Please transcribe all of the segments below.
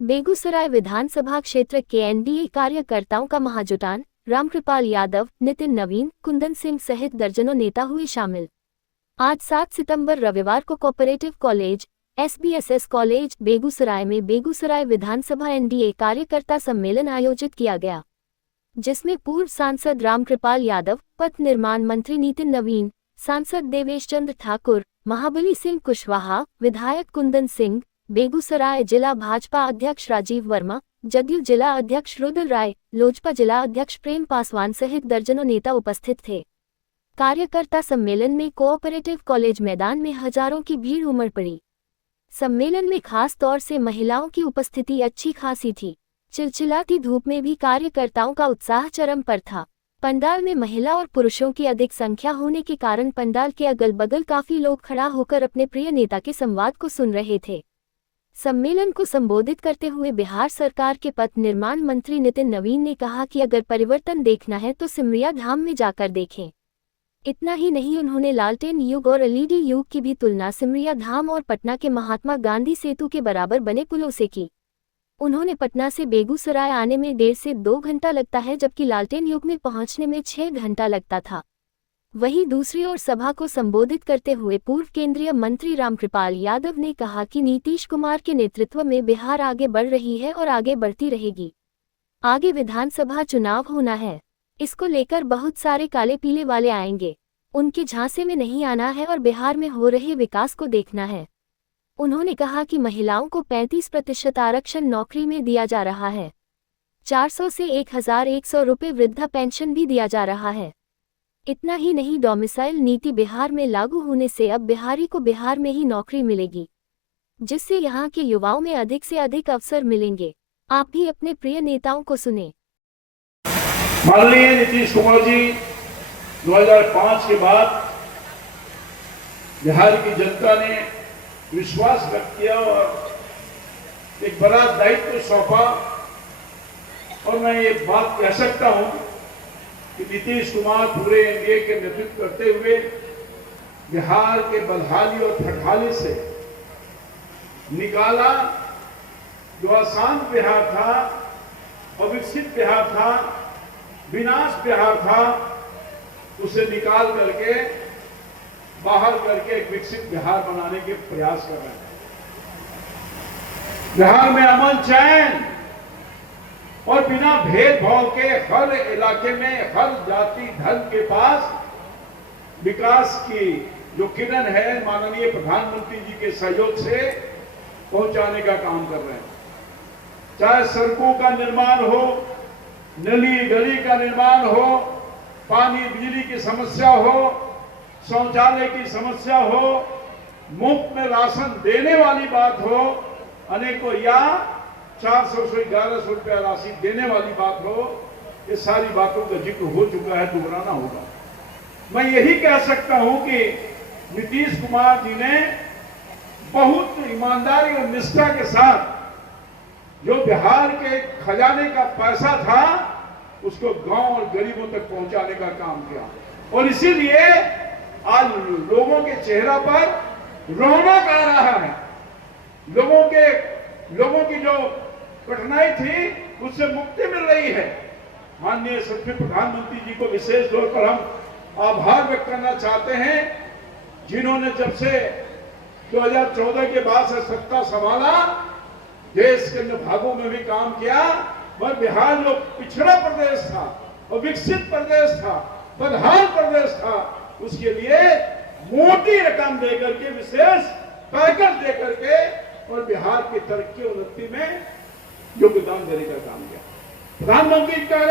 बेगूसराय विधानसभा क्षेत्र के एनडीए कार्यकर्ताओं का महाजुटान। रामकृपाल यादव, नितिन नवीन, कुंदन सिंह सहित दर्जनों नेता हुए शामिल। आज 7 सितंबर रविवार को कोऑपरेटिव कॉलेज एसबीएसएस कॉलेज बेगूसराय में बेगूसराय विधानसभा एनडीए कार्यकर्ता सम्मेलन आयोजित किया गया, जिसमें पूर्व सांसद रामकृपाल यादव, पथ निर्माण मंत्री नितिन नवीन, सांसद देवेश चंद्र ठाकुर, महाबली सिंह कुशवाहा, विधायक कुंदन सिंह, बेगूसराय जिला भाजपा अध्यक्ष राजीव वर्मा, जदयू जिला अध्यक्ष रुद्र राय, लोजपा जिला अध्यक्ष प्रेम पासवान सहित दर्जनों नेता उपस्थित थे। कार्यकर्ता सम्मेलन में कोऑपरेटिव कॉलेज मैदान में हजारों की भीड़ उमड़ पड़ी। सम्मेलन में खास तौर से महिलाओं की उपस्थिति अच्छी खासी थी। चिलचिलाती धूप में भी कार्यकर्ताओं का उत्साह चरम पर था। पंडाल में महिला और पुरुषों की अधिक संख्या होने के कारण पंडाल के अगल बगल काफी लोग खड़ा होकर अपने प्रिय नेता के संवाद को सुन रहे थे। सम्मेलन को संबोधित करते हुए बिहार सरकार के पथ निर्माण मंत्री नितिन नवीन ने कहा कि अगर परिवर्तन देखना है तो सिमरिया धाम में जाकर देखें। इतना ही नहीं, उन्होंने लालटेन युग और एलईडी युग की भी तुलना सिमरिया धाम और पटना के महात्मा गांधी सेतु के बराबर बने पुलों से की। उन्होंने पटना से बेगूसराय आने में 1.5 से 2 घंटा लगता है, जबकि लालटेन युग में पहुंचने में 6 घंटा लगता था। वहीं दूसरी ओर सभा को संबोधित करते हुए पूर्व केंद्रीय मंत्री रामकृपाल यादव ने कहा कि नीतीश कुमार के नेतृत्व में बिहार आगे बढ़ रही है और आगे बढ़ती रहेगी। आगे विधानसभा चुनाव होना है, इसको लेकर बहुत सारे काले पीले वाले आएंगे। उनके झांसे में नहीं आना है और बिहार में हो रहे विकास को देखना है। उन्होंने कहा कि महिलाओं को 35% आरक्षण नौकरी में दिया जा रहा है। 400 से 1100 रुपये वृद्धा पेंशन भी दिया जा रहा है। इतना ही नहीं, डोमिसाइल नीति बिहार में लागू होने से अब बिहारी को बिहार में ही नौकरी मिलेगी, जिससे यहाँ के युवाओं में अधिक से अधिक अवसर मिलेंगे। आप भी अपने प्रिय नेताओं को सुने। माननीय नीतीश कुमार जी 2005 के बाद बिहार की जनता ने विश्वास व्यक्त किया और एक बड़ा दायित्व सौंपा, और मैं ये बात कह सकता हूं कि नीतीश कुमार पूरे एनडीए के नेतृत्व करते हुए बिहार के बदहाली और खटहाली से निकाला। जो अशांत बिहार था, अविकसित बिहार था, विनाश बिहार था, उसे निकाल करके बाहर करके एक विकसित बिहार बनाने के प्रयास कर रहे हैं। बिहार में अमन चैन और बिना भेदभाव के हर इलाके में हर जाति धर्म के पास विकास की जो किरण है, माननीय प्रधानमंत्री जी के सहयोग से पहुंचाने का काम कर रहे हैं। चाहे सड़कों का निर्माण हो, नली गली का निर्माण हो, पानी बिजली की समस्या हो, शौचालय की समस्या हो, मुफ्त में राशन देने वाली बात हो, अनेकों या 400 से 1100 रुपया राशि देने वाली बात हो, ये सारी बातों का जिक्र हो चुका है, दोहराना होगा। मैं यही कह सकता हूं कि नीतीश कुमार जी ने बहुत ईमानदारी और निष्ठा के साथ जो बिहार के खजाने का पैसा था उसको गांव और गरीबों तक पहुंचाने का काम किया, और इसीलिए आज लोगों के चेहरा पर रौनक आ रहा है। लोगों की जो कठिनाई थी उससे मुक्ति मिल रही है। माननीय सभ्य प्रधानमंत्री जी को विशेष तौर पर हम आभार व्यक्त करना चाहते हैं, जिन्होंने जब से 2014 के बाद से सत्ता संभाला, देश के अन्य भागों में भी काम किया, पर बिहार जो पिछड़ा प्रदेश था और विकसित प्रदेश था, बदहाल प्रदेश था, उसके लिए मोटी रकम देकर के, विशेष पैकेज देकर के और बिहार की तरक्की और उन्नति में योगदान देने का काम किया। प्रधानमंत्री जी कह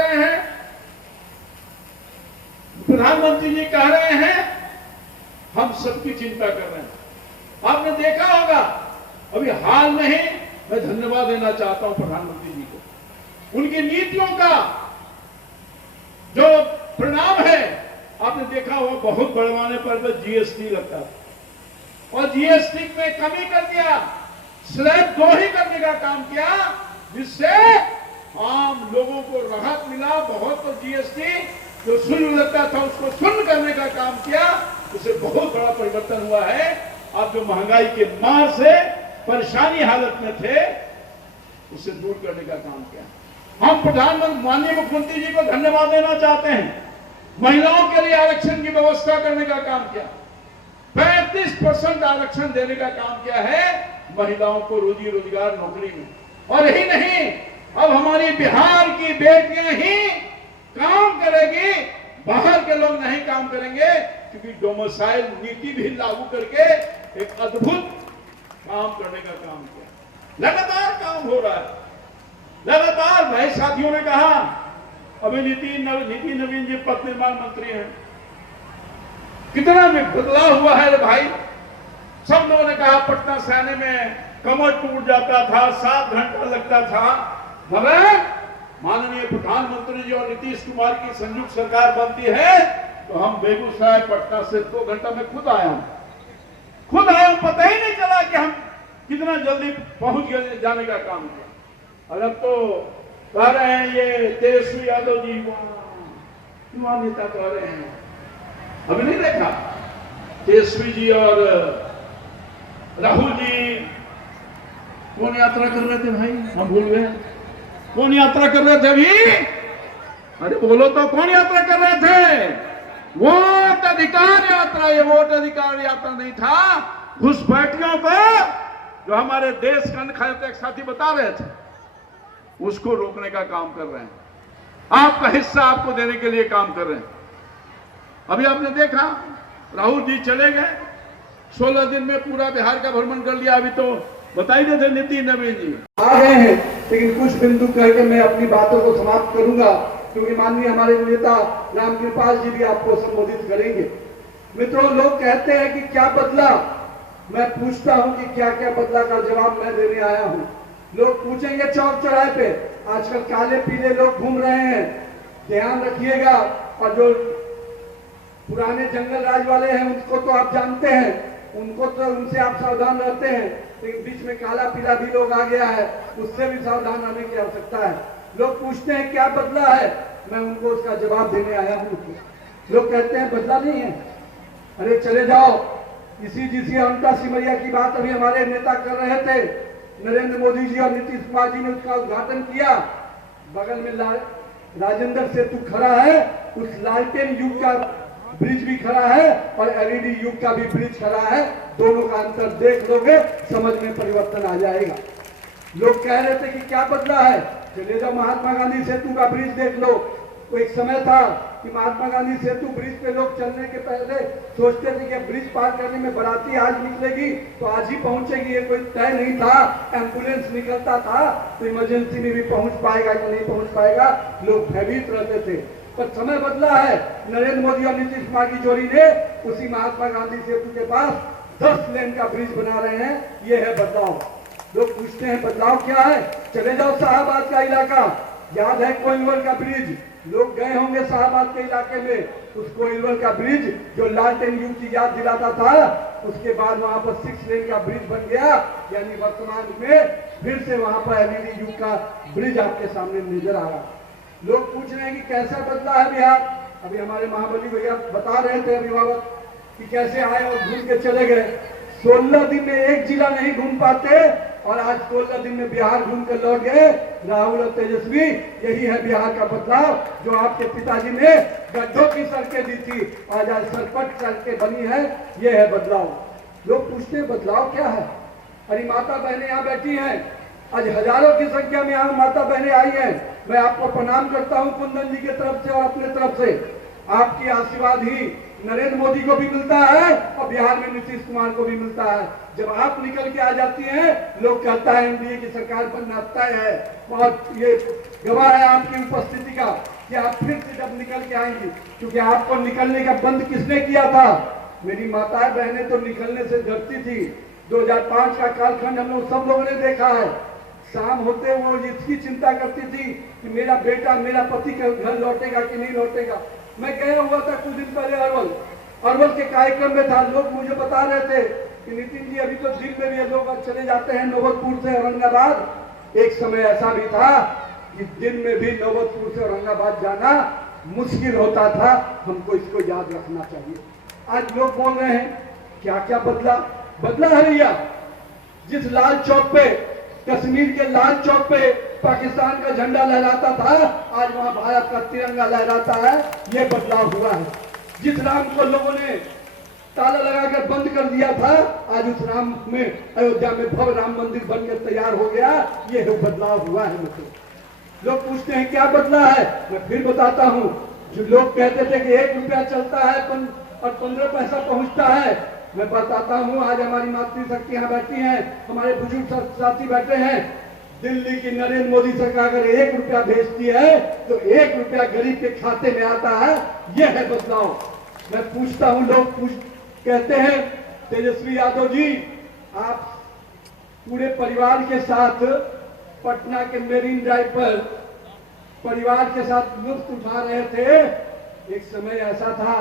रहे हैं हम सबकी चिंता कर रहे हैं। आपने देखा होगा अभी हाल में ही, मैं धन्यवाद देना चाहता हूं प्रधानमंत्री जी को, उनकी नीतियों का जो परिणाम है आपने देखा होगा। बहुत बढ़वाने पर जीएसटी लगता था और जीएसटी में कमी कर दिया, स्लैब 2 ही करने का काम किया, जिससे आम लोगों को राहत मिला। बहुत तो जीएसटी जो शून्य लगता था उसको शून्य करने का काम किया, उससे बहुत बड़ा परिवर्तन हुआ है। आप जो महंगाई के मार से परेशानी हालत में थे, उससे दूर करने का काम किया। हम प्रधानमंत्री माननीय मुख्यमंत्री जी को धन्यवाद देना चाहते हैं। महिलाओं के लिए आरक्षण की व्यवस्था करने का काम किया, 35% आरक्षण देने का काम किया है महिलाओं को रोजी रोजगार नौकरी में। और यही नहीं, अब हमारी बिहार की बेटियां ही काम करेगी, बाहर के लोग नहीं काम करेंगे, क्योंकि डोमिसाइल नीति भी लागू करके एक अद्भुत काम करने का काम किया। लगातार काम हो रहा है, लगातार। भाई साथियों ने कहा अभी नीति नवीन जी पथ निर्माण मंत्री हैं, कितना भी बदलाव हुआ है भाई। सब लोगों ने कहा पटना से आने में कमर टूट जाता था, 7 घंटा लगता था, मगर माननीय प्रधानमंत्री जी और नीतीश कुमार की संयुक्त सरकार बनती है तो हम बेगूसराय पटना से 2 घंटा में खुद आया हूं, पता ही नहीं चला कि हम कितना जल्दी पहुंच गए, जाने का काम किया। और अब तो कह रहे हैं ये तेजस्वी यादव जी युवा नेता कह रहे हैं, अभी नहीं देखा तेजस्वी जी और राहुल जी कौन यात्रा कर रहे थे भाई, हम भूल गए कौन यात्रा कर रहे थे अभी। अरे बोलो तो, कौन यात्रा कर रहे थे? वोट अधिकार यात्रा। ये वोट अधिकार यात्रा नहीं था, घुसपैठियों को जो हमारे देश का अन्य एक साथी बता रहे थे उसको रोकने का काम कर रहे हैं। आपका हिस्सा आपको देने के लिए काम कर रहे हैं। अभी आपने देखा राहुल जी चले गए, 16 दिन में पूरा बिहार का भ्रमण कर लिया। अभी तो बता ही थे नितिन नवीन जी आ गए हैं, लेकिन कुछ बिंदु कहकर मैं अपनी बातों को समाप्त करूंगा, क्योंकि माननीय हमारे नेता रामकृपाल जी भी आपको संबोधित करेंगे। मित्रों, लोग कहते हैं कि क्या बदला, मैं पूछता हूं कि क्या क्या बदला का जवाब मैं देने आया हूं। लोग पूछेंगे चौक चौराहे पे, आजकल काले पीले लोग घूम रहे हैं, ध्यान रखिएगा। और जो पुराने जंगल राज वाले हैं उनको तो आप जानते हैं, उनको तो उनसे आप सावधान रहते हैं, लेकिन बीच में काला पीला भी लोग आ गया है, उससे भी सावधान रहने की आवश्यकता है। लोग पूछते हैं क्या बदला है, मैं उनको उसका जवाब देने आया हूं। लोग कहते हैं बदला नहीं है, अरे चले जाओ। इसी जिसी अंता सिमरिया की बात अभी हमारे नेता कर रहे थे, नरेंद्र मोदी जी और नीतीश कुमार जी ने उसका उद्घाटन किया। बगल में राजेंद्र सेतु खड़ा है, उस लालटेन युग का ब्रिज भी खड़ा है और एलईडी युग का भी ब्रिज खड़ा है। दोनों का अंतर देख लोगे, समझ में परिवर्तन आ जाएगा। लोग कह रहे थे कि क्या बदला है, चले जाओ महात्मा गांधी सेतु का ब्रिज देख लो। तो एक समय था कि महात्मा गांधी सेतु ब्रिज पे लोग चलने के पहले सोचते थे कि ब्रिज पार करने में बाराती आज निकलेगी तो आज ही पहुंचेगी, ये कोई तय नहीं था। एम्बुलेंस निकलता था तो इमरजेंसी में भी पहुंच पाएगा कि नहीं पहुंच पाएगा, लोग भयभीत रहते थे। पर समय बदला है, नरेंद्र मोदी और नीतीश कुमार की जोड़ी ने उसी महात्मा गांधी सेतु के पास 10 लेन का ब्रिज बना रहे हैं। ये है बदलाव। लोग पूछते हैं बदलाव क्या है, चले जाओ शाहबाद का इलाका, याद है कोइलवर का ब्रिज, लोग गए होंगे शाहबाद के इलाके में। उस कोइलवर का ब्रिज जो लालटेन युग की याद दिलाता था, उसके बाद वहां पर 6 लेन का ब्रिज बन गया, यानी वर्तमान में फिर से वहां पर एलईडी युग का ब्रिज आपके सामने नजर आ रहा। लोग पूछ रहे हैं कि कैसा बदला है बिहार। अभी हमारे महाबली भैया बता रहे थे अभिभावक कि कैसे आए और घूम के चले गए। 16 दिन में एक जिला नहीं घूम पाते और आज 16 दिन में बिहार घूम कर लौट गए राहुल और तेजस्वी। यही है बिहार का बदलाव, जो आपके पिताजी ने गड्ढों की सड़कें दी थी, आज सरपट सड़कें बनी है। यह है बदलाव। लोग पूछते हैं बदलाव क्या है। अरे माता बहनें यहाँ बैठी हैं, आज हजारों की संख्या में यहाँ माता बहनें आई हैं। मैं आपको प्रणाम करता हूँ कुंदन जी की तरफ से और अपने तरफ से। आपकी आशीर्वाद ही नरेंद्र मोदी को भी मिलता है और बिहार में नीतीश कुमार को भी मिलता है। जब आप निकल के आ जाती हैं, लोग कहता है एनडीए की सरकार बनना तय है। और ये गवाह है आपकी उपस्थिति का कि आप फिर से जब निकल के आएंगी, क्योंकि आपको निकलने का बंद किसने किया था? मेरी माताएं बहनें तो निकलने से डरती थी। 2005 का कालखंड हम लोग सब लोगों ने देखा है। शाम होते वो इसकी चिंता करती थी कि मेरा बेटा, मेरा पति घर लौटेगा कि नहीं लौटेगा। मैं गया हुआ था कुछ दिन पहले अरवल के कार्यक्रम में था। लोग मुझे बता रहे थे कि नितिन जी अभी तो दिन में भी लोग चले जाते हैं नौबतपुर से औरंगाबाद। एक समय ऐसा भी था कि दिन में भी नौबतपुर से औरंगाबाद जाना मुश्किल होता था। हमको इसको याद रखना चाहिए। आज लोग बोल रहे हैं क्या क्या बदला है भैया। जिस लाल चौक पे कश्मीर के लाल चौक पे पाकिस्तान का झंडा लहराता था, आज वहां भारत का तिरंगा लहराता है। ये बदलाव हुआ है। जिस राम को लोगों ने ताला लगाकर बंद कर दिया था, आज उस राम में अयोध्या में भव्य राम मंदिर बनकर तैयार हो गया। ये बदलाव हुआ है मित्रों। लोग पूछते हैं क्या बदला है, मैं फिर बताता हूं। जो लोग कहते थे कि 1 रुपया चलता है और 15 पैसा पहुंचता है, मैं बताता हूं आज हमारी मातृशक्ति यहाँ बैठी हैं, हमारे बुजुर्ग साथी बैठे हैं। दिल्ली की नरेंद्र मोदी सरकार अगर 1 रुपया भेजती है तो 1 रुपया गरीब के खाते में आता है। यह है बदलाव। मैं पूछता हूं, लोग कहते हैं तेजस्वी यादव जी, आप पूरे परिवार के साथ पटना के मेरीन ड्राइव पर परिवार के साथ लुत्फ उठा रहे थे। एक समय ऐसा था,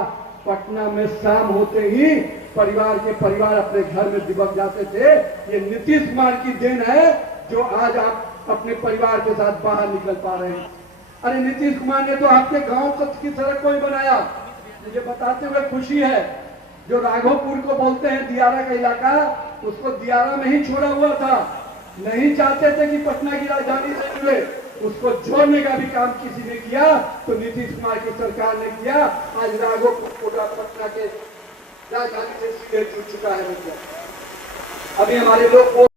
पटना में शाम होते ही परिवार अपने घर में दिबक जाते थे। ये नीतीश कुमार की देन है जो आज आप अपने परिवार के साथ बाहर निकल पा रहे हैं। अरे नीतीश कुमार ने तो आपके गांव तक की सड़क को ही बनाया। मुझे बताते हुए खुशी है, जो राघोपुर को बोलते हैं दियारा का इलाका, उसको दियारा में ही छोड़ा हुआ था। नहीं चाहते थे कि पटना की राजधानी से जुड़े, उसको जोड़ने का भी काम किसी ने किया तो नीतीश कुमार की सरकार ने किया। आज राघोपुर कोटा पटना के राजधानी से सीधे जुड़ चुका है। अभी हमारे लोग